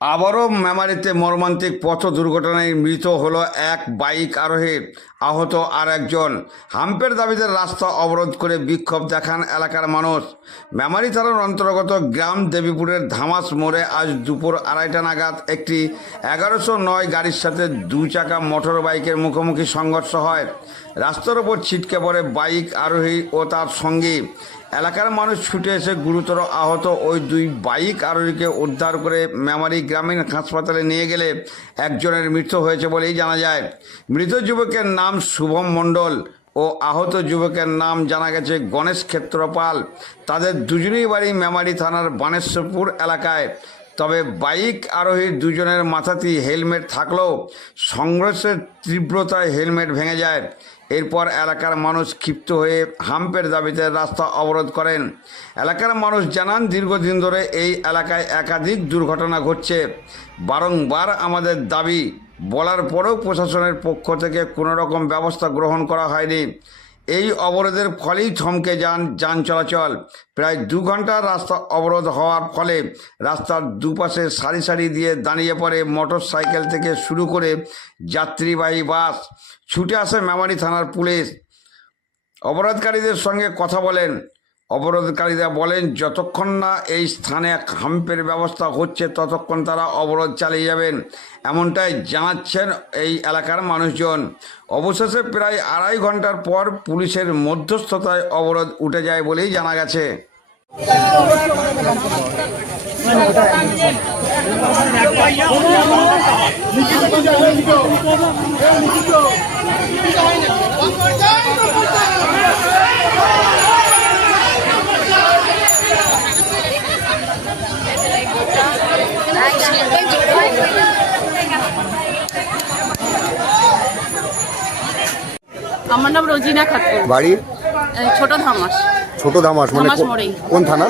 আবারও মেমারিতে মর্মান্তিক পথ দুর্ঘটনায় মৃত হলো এক বাইক আরোহী, আহত আর একজন হাম্পের দাবিতে রাস্তা অবরোধ করে বিক্ষোভ দেখান এলাকার মানুষ। মেমারি থানার অন্তর্গত গ্রাম দেবীপুরের ধামাস মোড়ে আজ দুপুর আড়াইটা নাগাদ একটি এগারোশো নয় গাড়ির সাথে দু চাকা মোটর বাইকের মুখোমুখি সংঘর্ষ হয়। রাস্তার ওপর ছিটকে পড়ে বাইক আরোহী ও তার সঙ্গী। এলাকার মানুষ ছুটে এসে গুরুতর আহত ওই দুই বাইক আরোহীকে উদ্ধার করে মেমারি গ্রামীণ হাসপাতালে নিয়ে গেলে একজনের মৃত্যু হয়েছে বলেই জানা যায়। মৃত যুবকের নাম শুভম মণ্ডল ও আহত যুবকের নাম জানা গেছে গণেশ ক্ষেত্রপাল। তাদের দুজনেই বাড়ি মেমারি থানার বানেশ্বরপুর এলাকায়। তবে বাইক আরোহীর দুজনের মাথাতেই হেলমেট থাকলেও সংঘর্ষের তীব্রতায় হেলমেট ভেঙে যায়। এরপর এলাকার মানুষ ক্ষিপ্ত হয়ে হাম্পের দাবিতে রাস্তা অবরোধ করেন। এলাকার মানুষ জানান, দীর্ঘদিন ধরে এই এলাকায় একাধিক দুর্ঘটনা ঘটছে। বারংবার আমাদের দাবি, বলার পরেও প্রশাসনের পক্ষ থেকে কোনো রকম ব্যবস্থা গ্রহণ করা হয়নি। এই অবরোধের ফলেই থমকে যান যান চলাচল। প্রায় দু ঘণ্টা রাস্তা অবরোধ হওয়ার ফলে রাস্তার দুপাশে সারি সারি দিয়ে দাঁড়িয়ে পড়ে মোটর সাইকেল থেকে শুরু করে যাত্রীবাহী বাস। ছুটে আসে মেমারি থানার পুলিশ। অবরোধকারীদের সঙ্গে কথা বলেন অবরোধকারীরা বলেন, যতক্ষণ না এই স্থানে হাম্পের ব্যবস্থা হচ্ছে, ততক্ষণ তারা অবরোধ চালিয়ে যাবেন। এমনটাই জানাচ্ছেন এই এলাকার মানুষজন। অবশেষে প্রায় আড়াই ঘণ্টার পর পুলিশের মধ্যস্থতায় অবরোধ উঠে যায় বলেই জানা গেছে। আমার নাম রোজিনা খাতুন। বাড়ি ছোট ধামাস। ছোট ধামাস মানে কোন থানা?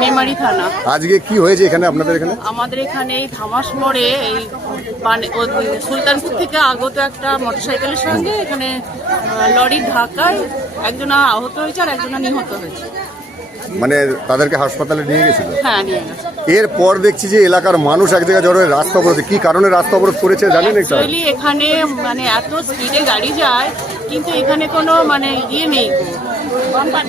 মেমারি থানা। আজকে কি হয়েছে এখানে আপনাদের এখানে? আমাদের এখানে এই ধামাস মোড়ে এই ও সুলতানপুর থেকে আগত একটা মোটরসাইকেলের সঙ্গে এখানে লরির ধাক্কায় একজনা আহত হয়েছে আর একজনা নিহত হয়েছে। মানে তাদেরকে হাসপাতালে নিয়ে গেছিল? হ্যাঁ নিয়ে গেছে। এরপর দেখছি যে এলাকার মানুষ এক জায়গায় জড়ো রাস্তা অবরোধ। কি কারণে রাস্তা অবরোধ করেছে জানেন অ্যাকচুয়ালি এখানে মানে এত স্পিডে গাড়ি যায় কিন্তু এখানে কোনো মানে ইয়ে নেই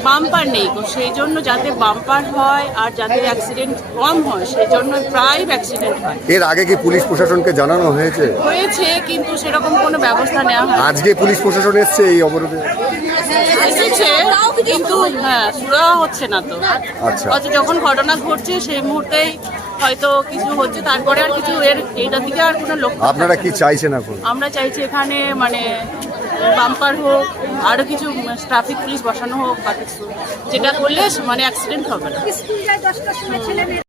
বাম্পার নেই। গো সেই জন্য যাতে বাম্পার হয় আর যাতে অ্যাক্সিডেন্ট কম হয় সেই জন্য প্রায় অ্যাক্সিডেন্ট হয়। এর আগে কি পুলিশ প্রশাসনকে জানানো হয়েছে? হয়েছে কিন্তু সেরকম কোনো ব্যবস্থা নেওয়া হয় আজকে পুলিশ প্রশাসন এসছে এই অবরোধে। এসেছে কিন্তু হ্যাঁ সুরা হচ্ছে না তো। আচ্ছা। যখন ঘটনা ঘটছে সেই মুহূর্তেই হয়তো কিছু হচ্ছে তারপরে আর কিছু এর এইটার দিকে আর কোনো লক্ষ্য আপনারা কি চাইছেন এখন? আমরা চাইছি এখানে মানে বাম্পার হোক আরও কিছু ট্রাফিক পুলিশ বসানো হোক বা কিছু। যেটা করলে মানে অ্যাক্সিডেন্ট হবে না।